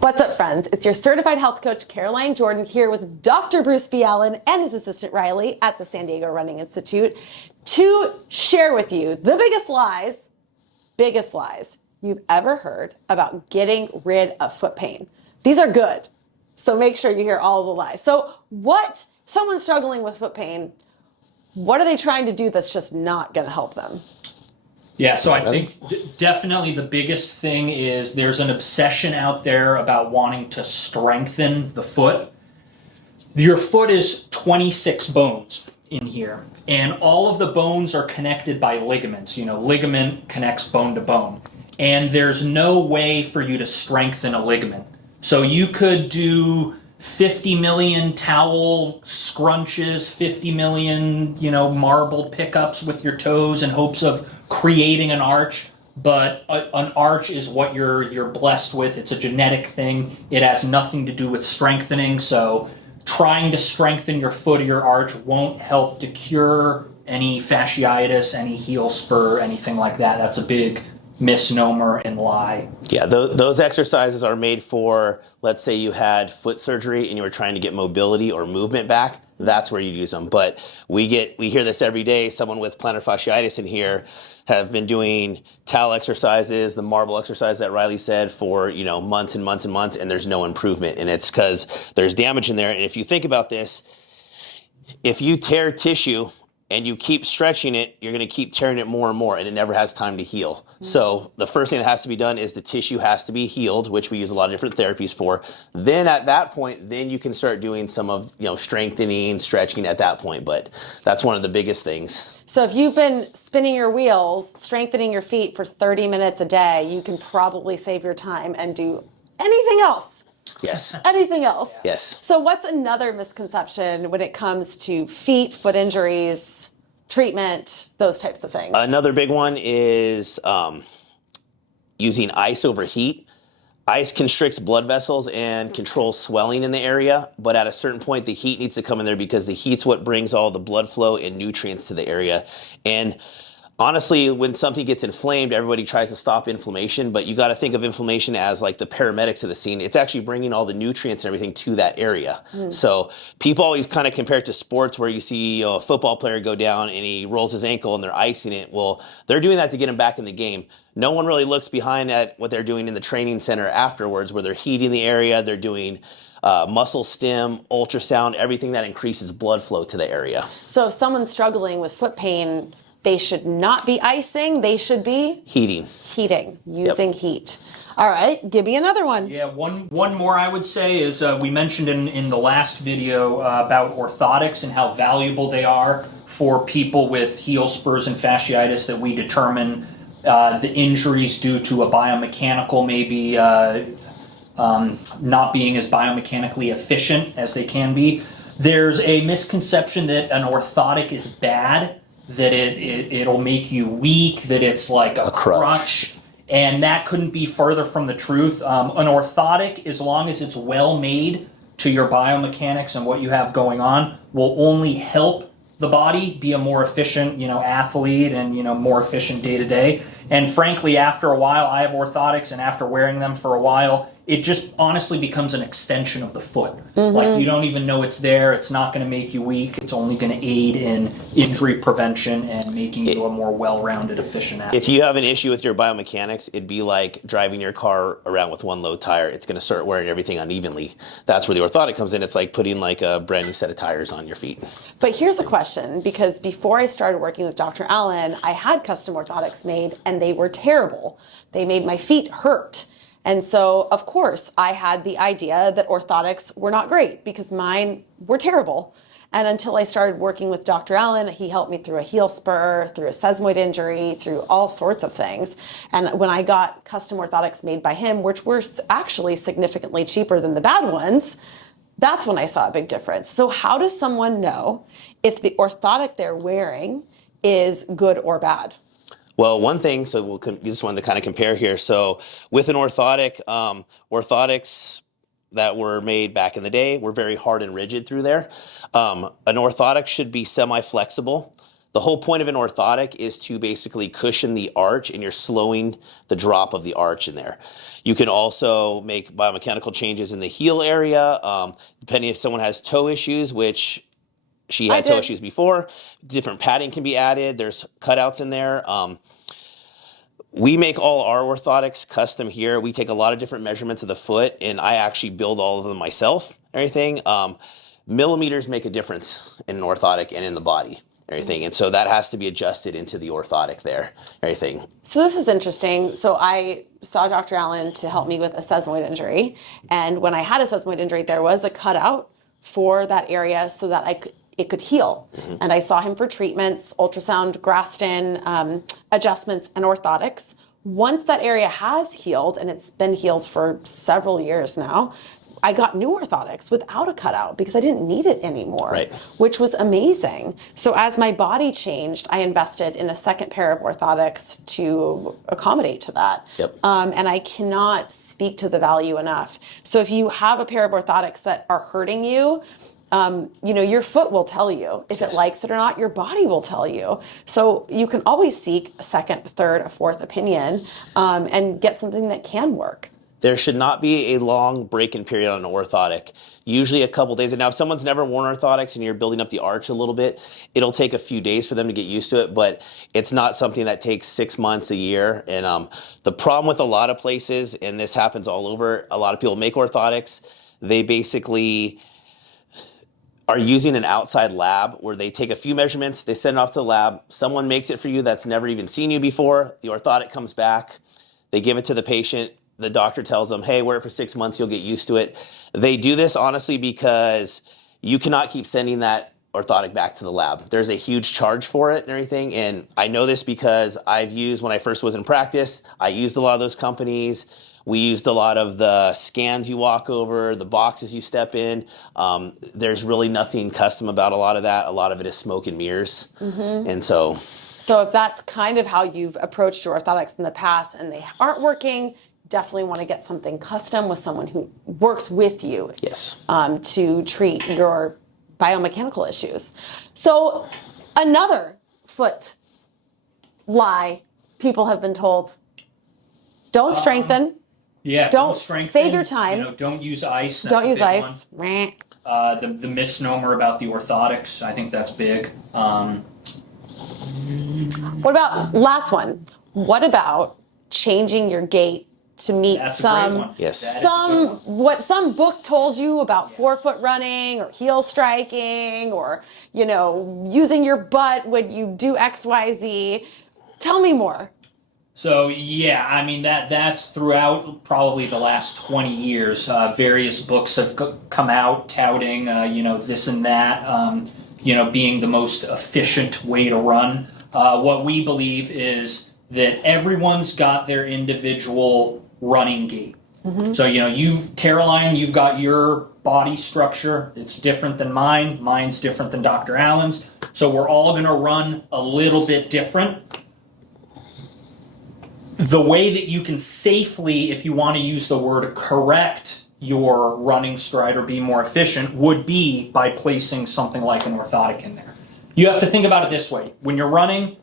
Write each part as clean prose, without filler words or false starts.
What's up, friends? It's your certified health coach, Caroline Jordan, here with Dr. Bruce B. Allen and his assistant, Riley, at the San Diego Running Institute to share with you the biggest lies you've ever heard about getting rid of foot pain. These are good, so make sure you hear all of the lies. So someone struggling with foot pain, what are they trying to do that's just not going to help them? Yeah, so I think definitely the biggest thing is there's an obsession out there about wanting to strengthen the foot. Your foot is 26 bones in here, and all of the bones are connected by ligaments. You know, ligament connects bone to bone, and there's no way for you to strengthen a ligament. So you could do 50 million towel scrunches, 50 million, marble pickups with your toes in hopes of creating an arch, but an arch is what you're blessed with. It's a genetic thing. It has nothing to do with strengthening. So trying to strengthen your foot or your arch won't help to cure any fasciitis, any heel spur, anything like that. That's a big misnomer and lie. Yeah, those exercises are made for, let's say you had foot surgery and you were trying to get mobility or movement back. That's where you use them. But we hear this every day. Someone with plantar fasciitis in here have been doing towel exercises, the marble exercise that Riley said, for months and months and months, and there's no improvement. And it's because there's damage in there. And if you think about this, if you tear tissue and you keep stretching it, you're going to keep tearing it more and more, and it never has time to heal. Mm-hmm. So the first thing that has to be done is the tissue has to be healed, which we use a lot of different therapies for. Then at that point, then you can start doing some of, strengthening, stretching at that point. But that's one of the biggest things. So if you've been spinning your wheels, strengthening your feet for 30 minutes a day, you can probably save your time and do anything else. Yes. Anything else? Yes. So what's another misconception when it comes to feet, foot injuries, treatment, those types of things? Another big one is using ice over heat. Ice constricts blood vessels and controls swelling in the area, but at a certain point, the heat needs to come in there because the heat's what brings all the blood flow and nutrients to the area. And honestly, when something gets inflamed, everybody tries to stop inflammation, but you got to think of inflammation as like the paramedics of the scene. It's actually bringing all the nutrients and everything to that area. So people always kind of compare it to sports where you see a football player go down and he rolls his ankle and they're icing it. Well, they're doing that to get him back in the game. No one really looks behind at what they're doing in the training center afterwards, where they're heating the area, they're doing muscle stim, ultrasound, everything that increases blood flow to the area. So if someone's struggling with foot pain, they should not be icing, they should be Heating, using heat. All right, give me another one. Yeah, one more I would say is we mentioned in the last video about orthotics and how valuable they are for people with heel spurs and fasciitis, that we determine the injuries due to a biomechanical maybe not being as biomechanically efficient as they can be. There's a misconception that an orthotic is bad, that it'll make you weak, that it's like a crutch. And that couldn't be further from the truth. An orthotic, as long as it's well made to your biomechanics and what you have going on, will only help the body be a more efficient, athlete and, more efficient day to day. And frankly, after a while, I have orthotics, and after wearing them for a while, it just honestly becomes an extension of the foot. Mm-hmm. Like, you don't even know it's there. It's not going to make you weak. It's only going to aid in injury prevention and making you a more well-rounded, efficient athlete. If you have an issue with your biomechanics, it'd be like driving your car around with one low tire. It's going to start wearing everything unevenly. That's where the orthotic comes in. It's like putting like a brand new set of tires on your feet. But here's a question, because before I started working with Dr. Allen, I had custom orthotics made, and they were terrible. They made my feet hurt. And so, of course, I had the idea that orthotics were not great because mine were terrible. And until I started working with Dr. Allen, he helped me through a heel spur, through a sesamoid injury, through all sorts of things. And when I got custom orthotics made by him, which were actually significantly cheaper than the bad ones, that's when I saw a big difference. So how does someone know if the orthotic they're wearing is good or bad? Well, one thing, so we just wanted to kind of compare here. So with an orthotic, orthotics that were made back in the day were very hard and rigid through there. An orthotic should be semi-flexible. The whole point of an orthotic is to basically cushion the arch, and you're slowing the drop of the arch in there. You can also make biomechanical changes in the heel area, depending if someone has toe issues, which she had toe issues before. Different padding can be added. There's cutouts in there. We make all our orthotics custom here. We take a lot of different measurements of the foot, and I actually build all of them myself. Everything. Millimeters make a difference in an orthotic and in the body. Everything. And so that has to be adjusted into the orthotic there. Everything. So this is interesting. So I saw Dr. Allen to help me with a sesamoid injury. And when I had a sesamoid injury, there was a cutout for that area so that it could heal. And I saw him for treatments, ultrasound, Graston, adjustments, and orthotics. Once that area has healed, and it's been healed for several years now, I got new orthotics without a cutout because I didn't need it anymore, right, which was amazing. So as my body changed, I invested in a second pair of orthotics to accommodate to that. Yep. And I cannot speak to the value enough. So if you have a pair of orthotics that are hurting you, your foot will tell you if it likes it or not. Your body will tell you. So you can always seek a second, third, a fourth opinion and get something that can work. There should not be a long break-in period on an orthotic. Usually a couple days. And now if someone's never worn orthotics and you're building up the arch a little bit, it'll take a few days for them to get used to it, but it's not something that takes 6 months, a year. And the problem with a lot of places, and this happens all over, a lot of people make orthotics, they basically are using an outside lab where they take a few measurements, they send it off to the lab, someone makes it for you that's never even seen you before, the orthotic comes back, they give it to the patient, the doctor tells them, hey, wear it for 6 months, you'll get used to it. They do this honestly because you cannot keep sending that orthotic back to the lab. There's a huge charge for it and everything, and I know this because when I first was in practice, I used a lot of those companies. We used a lot of the scans you walk over, the boxes you step in. There's really nothing custom about a lot of that. A lot of it is smoke and mirrors. And so if that's kind of how you've approached your orthotics in the past and they aren't working, definitely want to get something custom with someone who works with you. Yes. To treat your biomechanical issues. So another foot lie people have been told: don't strengthen. Yeah, don't strengthen. Save your time. Don't use ice. Don't use ice. The misnomer about the orthotics, I think that's big. What about last one? What about changing your gait to meet That's a great one. Yes. what some book told you about forefoot running or heel striking or using your butt when you do XYZ? Tell me more. So yeah, I mean that's throughout probably the last 20 years. Various books have come out touting this and that, being the most efficient way to run. What we believe is that everyone's got their individual running gait. So Caroline, you've got your body structure. It's different than mine. Mine's different than Dr. Allen's. So we're all going to run a little bit different. The way that you can safely, if you want to use the word correct your running stride or be more efficient, would be by placing something like an orthotic in there. You have to think about it this way. When you're running,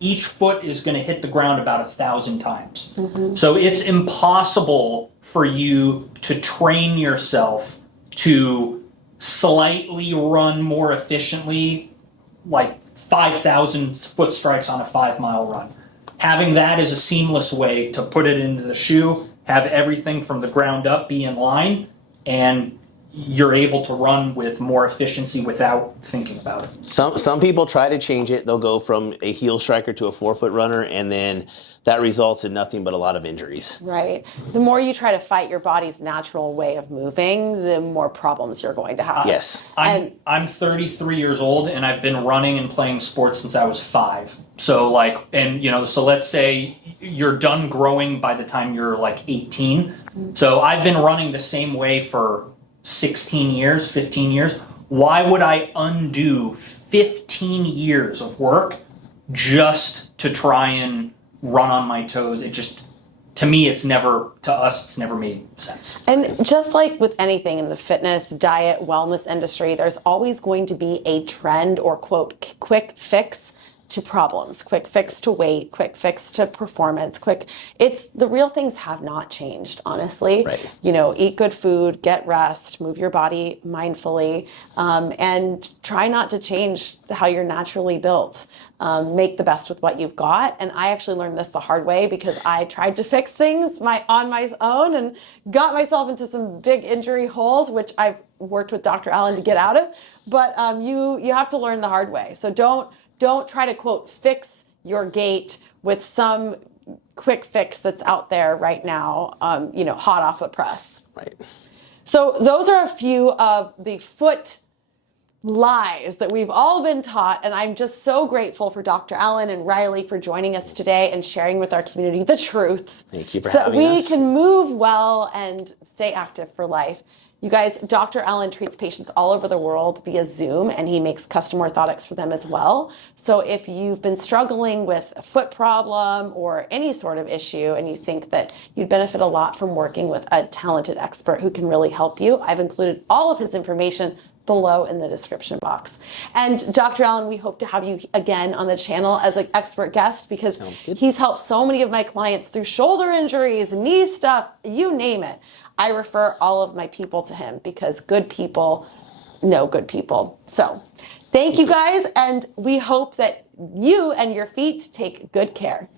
each foot is going to hit the ground about 1,000 times. So it's impossible for you to train yourself to slightly run more efficiently, like 5,000 foot strikes on a 5-mile run. Having that is a seamless way to put it into the shoe, have everything from the ground up be in line, and you're able to run with more efficiency without thinking about it. Some people try to change it. They'll go from a heel striker to a forefoot runner, and then that results in nothing but a lot of injuries. Right. The more you try to fight your body's natural way of moving, the more problems you're going to have. Yes. I'm 33 years old, and I've been running and playing sports since I was 5. So so let's say you're done growing by the time you're like 18. So I've been running the same way for 16 years, 15 years. Why would I undo 15 years of work just to try and run on my toes? to me, it's never made sense. And just like with anything in the fitness, diet, wellness industry, there's always going to be a trend or quote, quick fix to problems, quick fix to weight, quick fix to performance, it's the real things have not changed, honestly. Right. You know, eat good food, get rest, move your body mindfully, and try not to change how you're naturally built. Make the best with what you've got. And I actually learned this the hard way because I tried to fix things on my own and got myself into some big injury holes, which I've worked with Dr. Allen to get out of. But you have to learn the hard way. So don't try to quote fix your gait with some quick fix that's out there right now, hot off the press. Right. So those are a few of the foot lies that we've all been taught, and I'm just so grateful for Dr. Allen and Riley for joining us today and sharing with our community the truth. Thank you for so having that we us. can move well and stay active for life. You guys, Dr. Allen treats patients all over the world via Zoom, and he makes custom orthotics for them as well. So if you've been struggling with a foot problem or any sort of issue and you think that you'd benefit a lot from working with a talented expert who can really help you, I've included all of his information below in the description box. And Dr. Allen, we hope to have you again on the channel as an expert guest because he's helped so many of my clients through shoulder injuries, knee stuff, you name it. I refer all of my people to him because good people know good people. So thank you guys, and we hope that you and your feet take good care.